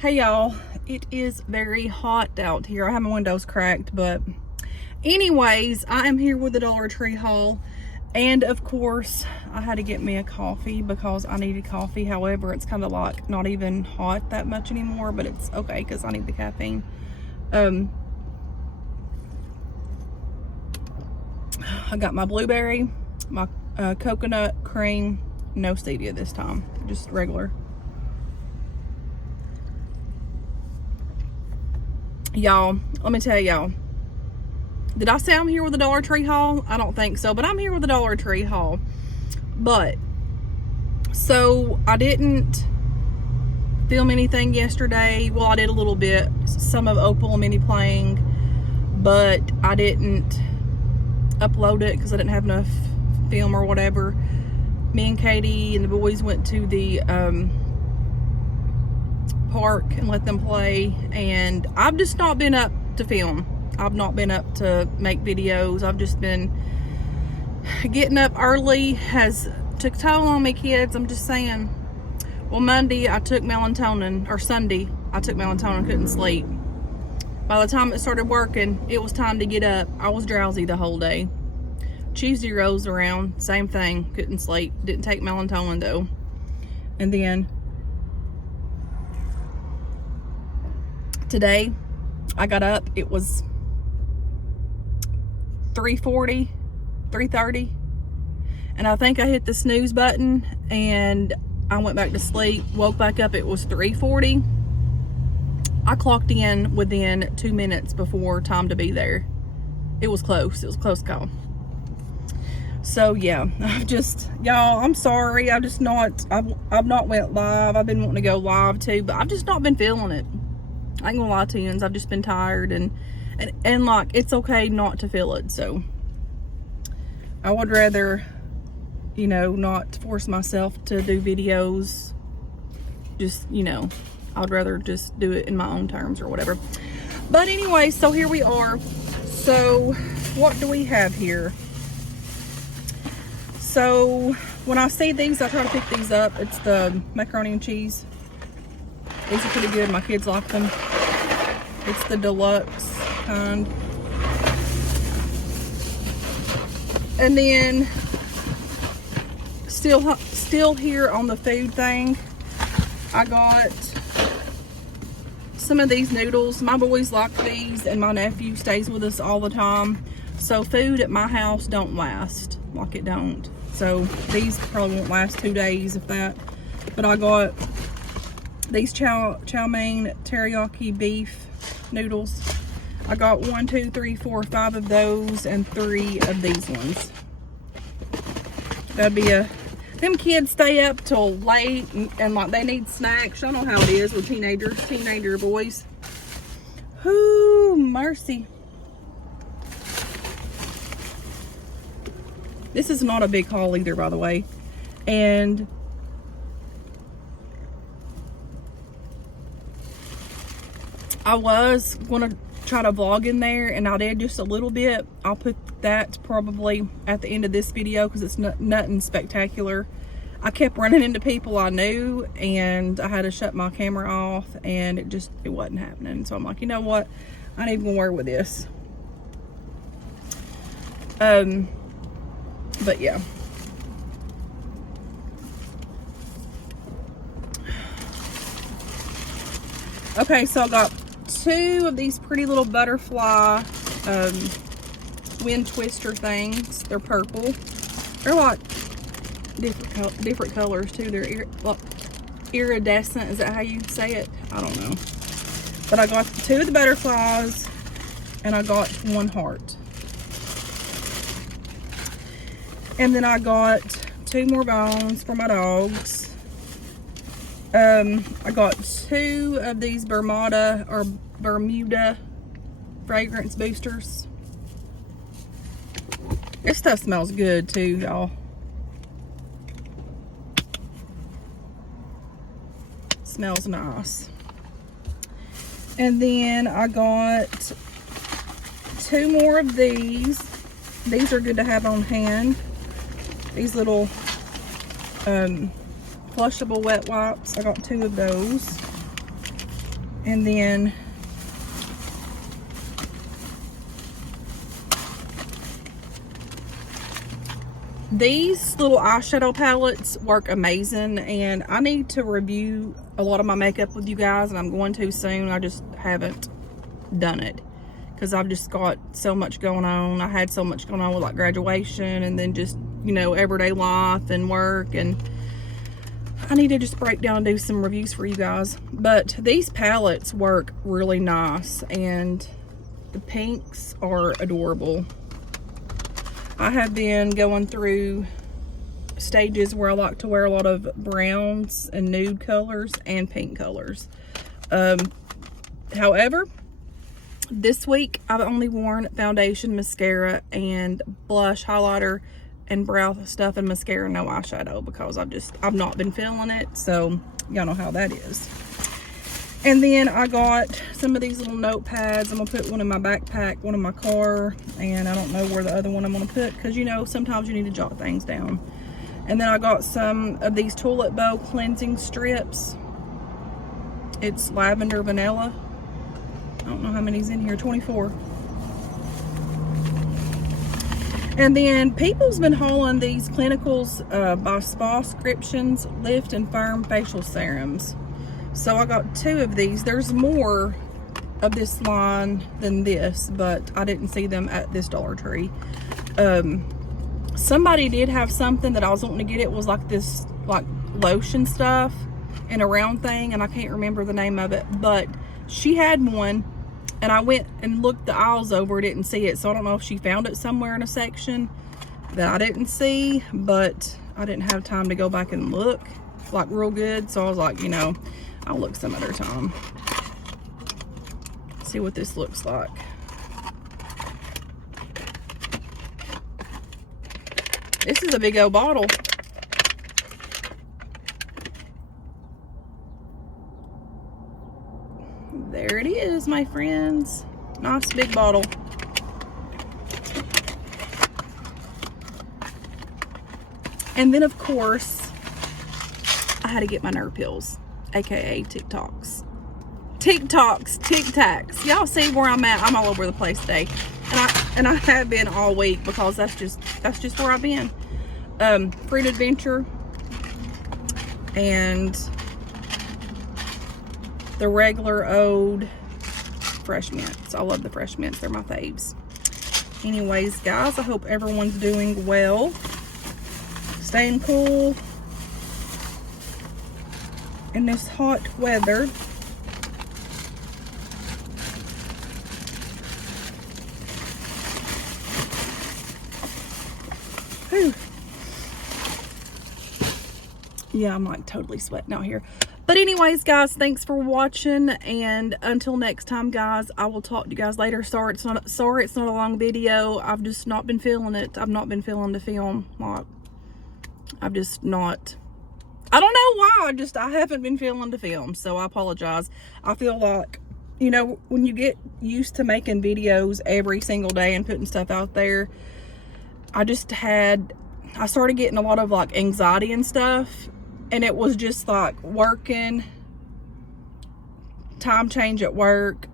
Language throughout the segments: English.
Hey y'all, it is very hot out here. I have my windows cracked, but anyways, I am here with the Dollar Tree haul, and of course I had to get me a coffee because I needed coffee. However, it's kind of like not even hot that much anymore, but it's okay because I need the caffeine. I got my blueberry, my coconut cream, no stevia this time, just regular. Y'all, let me tell y'all, did I say I'm here with the Dollar Tree haul? I don't think so, but I'm here with the Dollar Tree haul. But so I didn't film anything yesterday. Well, I did a little bit, some of Opal mini playing, but I didn't upload it because I didn't have enough film or whatever. Me and Katie and the boys went to the park and let them play, and I've just not been up to film. I've not been up to make videos. I've just been getting up early has took toll on me, kids. I'm just saying. Well, Monday I took melatonin, or Sunday I took melatonin, couldn't sleep. By the time it started working, it was time to get up. I was drowsy the whole day. Tuesday rolls around, same thing, couldn't sleep. Didn't take melatonin though. And then today I got up, it was 3:40, 3:30, and I think I hit the snooze button and I went back to sleep. Woke back up, it was 3:40. I clocked in within 2 minutes before time to be there. It was close. It was a close call. So yeah, y'all, I'm sorry. I've not went live. I've been wanting to go live too, but I've just not been feeling it. I ain't gonna lie to you, I've just been tired, and like, it's okay not to feel it. So I would rather, you know, not force myself to do videos. Just, you know, I'd rather just do it in my own terms or whatever. But anyway, so here we are. So what do we have here? So when I see these, I try to pick these up. It's the macaroni and cheese. These are pretty good. My kids like them. It's the deluxe kind. And then still here on the food thing, I got some of these noodles. My boys like these, and my nephew stays with us all the time. So food at my house don't last. Like, it don't. So these probably won't last 2 days, if that. But I got these chow mein teriyaki beef noodles. I got 1, 2, 3, 4, 5 of those, and 3 of these ones. That'd be them kids stay up till late, and like, they need snacks. Y'all know how it is with teenager boys. Whoo, mercy. This is not a big haul either, by the way. And I was gonna try to vlog in there, and I did just a little bit. I'll put that probably at the end of this video because it's nothing spectacular. I kept running into people I knew, and I had to shut my camera off, and it wasn't happening. So I'm like, you know what? I ain't even gonna worry with this. But yeah. Okay, so I got 2 of these pretty little butterfly wind twister things. They're purple. They're like different colors too. They're like iridescent. Is that how you say it? I don't know. But I got 2 of the butterflies, and I got 1 heart. And then I got 2 more bones for my dogs. I got 2 of these Bermuda fragrance boosters. This stuff smells good too, y'all. Smells nice. And then I got 2 more of these. These are good to have on hand. These little flushable wet wipes. I got 2 of those. And then these little eyeshadow palettes work amazing, and I need to review a lot of my makeup with you guys, and I'm going to soon. I just haven't done it because I've just got so much going on. I had so much going on with like graduation and then just, you know, everyday life and work, and I need to just break down and do some reviews for you guys. But these palettes work really nice, and the pinks are adorable. I have been going through stages where I like to wear a lot of browns and nude colors and pink colors. However, this week I've only worn foundation, mascara, and blush, highlighter, and brow stuff, and mascara, no eyeshadow, because I've not been feeling it. So y'all know how that is. And then I got some of these little notepads. I'm gonna put one in my backpack, one in my car, and I don't know where the other one I'm gonna put, because you know, sometimes you need to jot things down. And then I got some of these Toilet Bowl cleansing strips. It's lavender vanilla. I don't know how many's in here, 24. And then people's been hauling these Clinicals by Spa Scriptions Lift and Firm facial serums. So I got 2 of these. There's more of this line than this, but I didn't see them at this Dollar Tree. Somebody did have something that I was wanting to get. It was like this like lotion stuff in a round thing, and I can't remember the name of it, but she had one, and I went and looked the aisles over, didn't see it. So I don't know if she found it somewhere in a section that I didn't see, but I didn't have time to go back and look like real good. So I was like, you know, I'll look some other time. See what this looks like. This is a big old bottle. There it is, my friends. Nice big bottle. And then of course, I had to get my nerve pills, aka TikToks. Tic Tacs. Y'all see where I'm at? I'm all over the place today, and I have been all week, because that's just where I've been. Fruit Adventure and the regular old Fresh Mints. I love the Fresh Mints. They're my faves. Anyways, guys, I hope everyone's doing well, staying cool in this hot weather. Whew. Yeah, I'm like totally sweating out here. But anyways, guys, thanks for watching, and until next time, guys, I will talk to you guys later. Sorry it's not a long video. I've just not been feeling it. I've not been feeling the film. Like, I've just not, I don't know why, I haven't been feeling the film, so I apologize. I feel like, you know, when you get used to making videos every single day and putting stuff out there, I started getting a lot of like anxiety and stuff, and it was just like working, time change at work,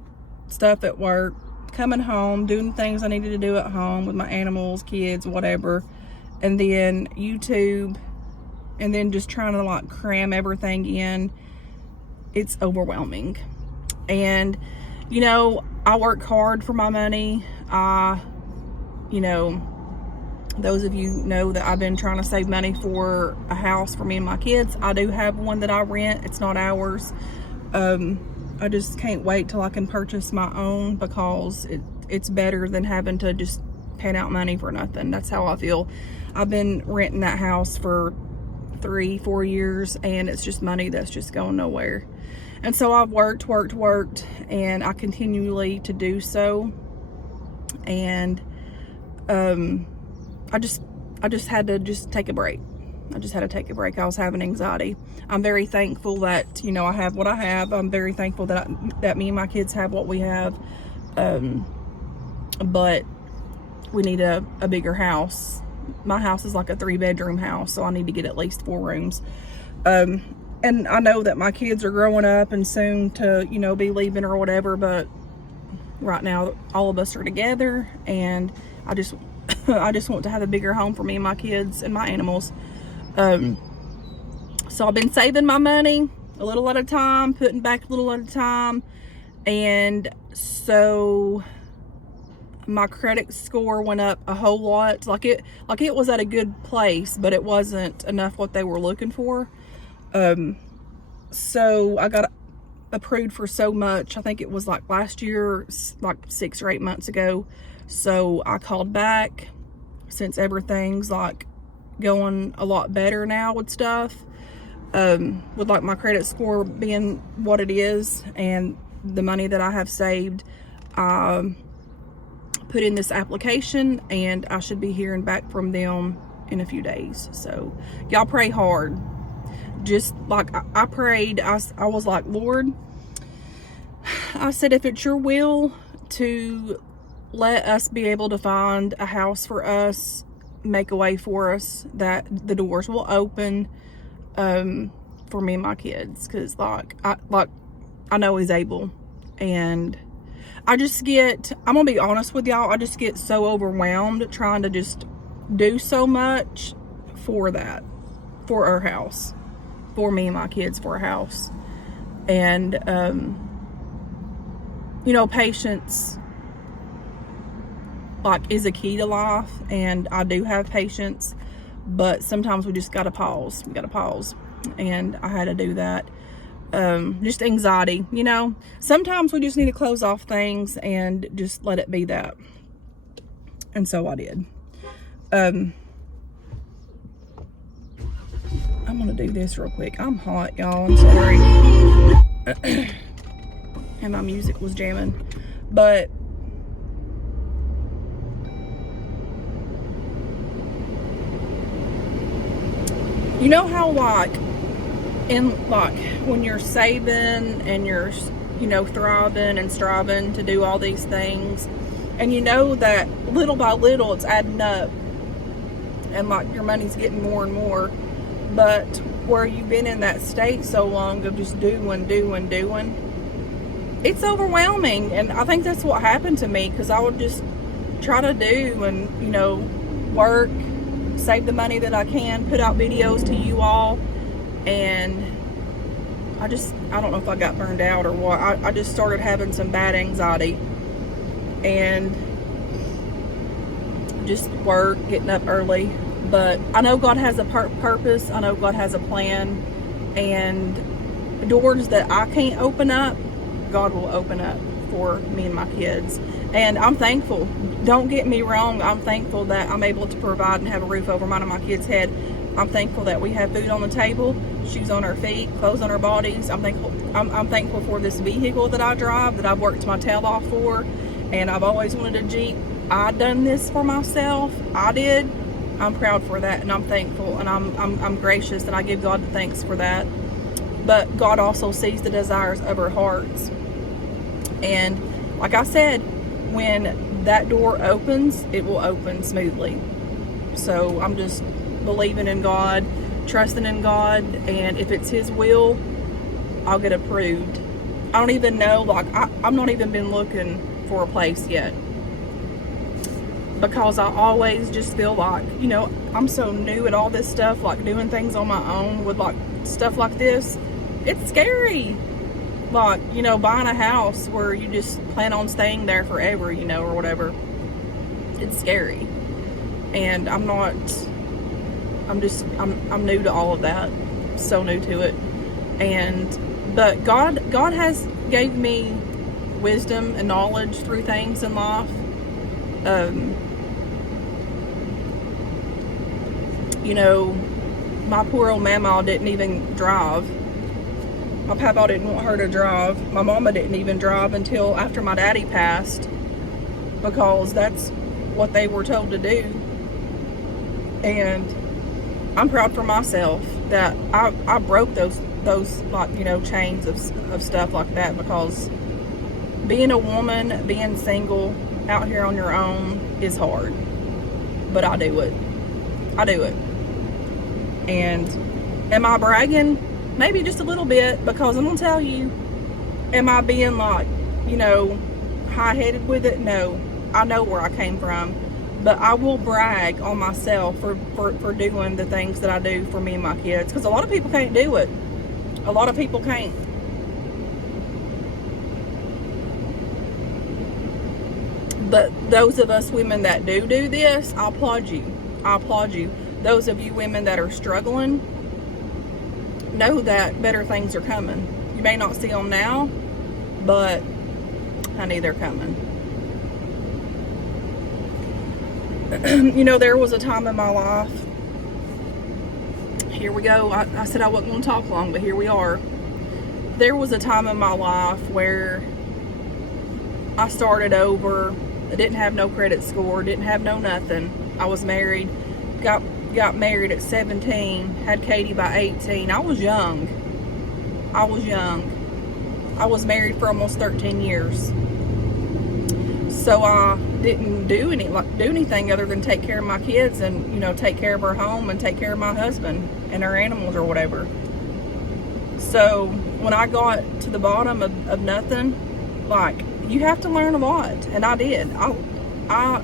stuff at work, coming home, doing things I needed to do at home with my animals, kids, whatever, and then YouTube, and then just trying to like cram everything in. It's overwhelming. And you know, I work hard for my money. You know, those of you know that I've been trying to save money for a house for me and my kids. I do have one that I rent. It's not ours. I just can't wait till I can purchase my own, because it's better than having to just pay out money for nothing. That's how I feel. I've been renting that house for 3-4 years, and it's just money that's just going nowhere. And so I've worked, and I continually to do so. And I just had to take a break. I just had to take a break. I was having anxiety. I'm very thankful that, you know, I have what I have. I'm very thankful that that me and my kids have what we have. But we need a bigger house. My house is like a 3-bedroom house, so I need to get at least 4 rooms. And and I know that my kids are growing up and soon to, you know, be leaving or whatever, but right now all of us are together, and I just I just want to have a bigger home for me and my kids and my animals. So I've been saving my money a little at a time, putting back a little at a time, and so my credit score went up a whole lot. Like it was at a good place, but it wasn't enough what they were looking for. So I got approved for so much. I think it was like last year, like 6 or 8 months ago. So I called back, since everything's like going a lot better now with stuff, with like my credit score being what it is and the money that I have saved. Put in this application, and I should be hearing back from them in a few days. So y'all pray hard. Just like I prayed, I was like, Lord, I said, if it's your will to let us be able to find a house for us, make a way for us, that the doors will open for me and my kids, because I know he's able. And I'm gonna be honest with y'all, I just get so overwhelmed trying to just do so much for our house, for me and my kids, for a house. And you know, patience like is a key to life, and I do have patience, but sometimes we just gotta pause. And I had to do that. Just anxiety, you know, sometimes we just need to close off things and just let it be that. And so I did. I'm gonna do this real quick. I'm hot, y'all, I'm sorry. And my music was jamming, but you know how when you're saving and you're, you know, thriving and striving to do all these things, and you know that little by little it's adding up, and like your money's getting more and more, but where you've been in that state so long of just doing, it's overwhelming. And I think that's what happened to me, because I would just try to do and, you know, work, save the money that I can, put out videos to you all, and I don't know if I got burned out or what. I just started having some bad anxiety, and just work, getting up early. But I know God has a purpose. I know God has a plan, and doors that I can't open up, God will open up for me and my kids. And I'm thankful. Don't get me wrong. I'm thankful that I'm able to provide and have a roof over mine and my kids' head. I'm thankful that we have food on the table, shoes on our feet, clothes on our bodies. I'm thankful for this vehicle that I drive, that I've worked my tail off for, and I've always wanted a Jeep. I done this for myself. I did. I'm proud for that, and I'm thankful, and I'm gracious, and I give God the thanks for that. But God also sees the desires of our hearts. And like I said, when that door opens, it will open smoothly. So I'm just believing in God, trusting in God, and if it's His will, I'll get approved. I don't even know, like I've not even been looking for a place yet, because I always just feel like, you know, I'm so new at all this stuff, like doing things on my own with like stuff like this. It's scary. Like, you know, buying a house where you just plan on staying there forever, you know, or whatever. It's scary. And I'm new to all of that. So new to it. But God has gave me wisdom and knowledge through things in life. You know, my poor old mama didn't even drive. My papa didn't want her to drive. My mama didn't even drive until after my daddy passed, because that's what they were told to do. And I'm proud for myself that I broke those like, you know, chains of stuff like that, because being a woman, being single out here on your own is hard. But I do it. And am I bragging? maybe just a little bit, because I'm gonna tell you, am I being like, you know, high-headed with it? No. I know where I came from, but I will brag on myself for doing the things that I do for me and my kids, because a lot of people can't do it. A lot of people can't. But those of us women that do this, I applaud you. I applaud you. Those of you women that are struggling, know that better things are coming. You may not see them now, but honey, they're coming. You know, there was a time in my life, here we go, I said I wasn't going to talk long, but here we are. There was a time in my life where I started over. I didn't have no credit score, didn't have no nothing. I was married, got married at 17, had Katie by 18. I was young. I was married for almost 13 years. So I didn't do anything other than take care of my kids and, you know, take care of our home and take care of my husband and our animals or whatever. So when I got to the bottom of nothing, like, you have to learn a lot, and I did. I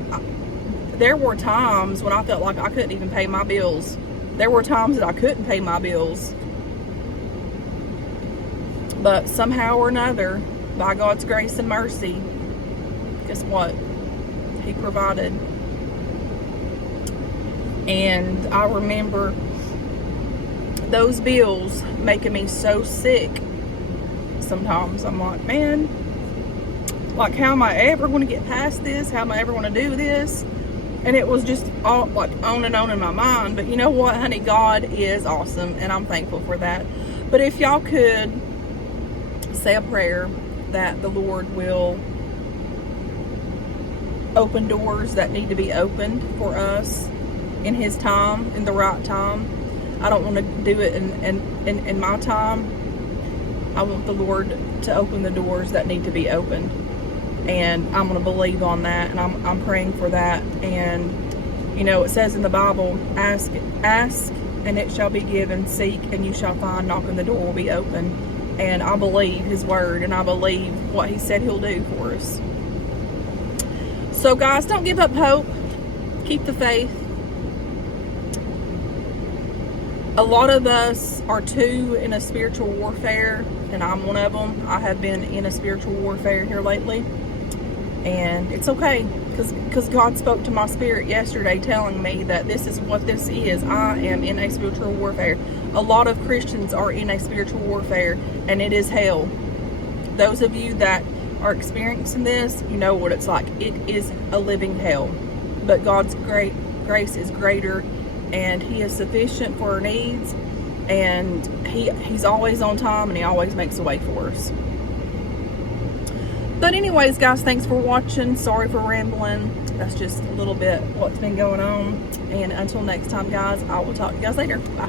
there were times when I felt like I couldn't even pay my bills. There were times that I couldn't pay my bills. But somehow or another, by God's grace and mercy, guess what? He provided. And I remember those bills making me so sick. Sometimes I'm like, man, like, how am I ever going to get past this? How am I ever going to do this? And it was just all like on and on in my mind. But you know what, honey? God is awesome, and I'm thankful for that. But if y'all could say a prayer that the Lord will open doors that need to be opened for us in His time, in the right time. I don't want to do it in my time. I want the Lord to open the doors that need to be opened. And I'm going to believe on that, and I'm praying for that. And, you know, it says in the Bible, ask, and it shall be given. Seek, and you shall find. Knock, and the door will be open. And I believe His word, and I believe what He said He'll do for us. So, guys, don't give up hope. Keep the faith. A lot of us are too in a spiritual warfare, and I'm one of them. I have been in a spiritual warfare here lately. And it's okay, because God spoke to my spirit yesterday telling me that this is what this is. I am in a spiritual warfare. A lot of Christians are in a spiritual warfare, and it is hell. Those of you that are experiencing this, you know what it's like. It is a living hell. But God's grace is greater, and He is sufficient for our needs, and He's always on time, and He always makes a way for us. But anyways, guys, thanks for watching. Sorry for rambling. That's just a little bit what's been going on. And until next time, guys, I will talk to you guys later. Bye.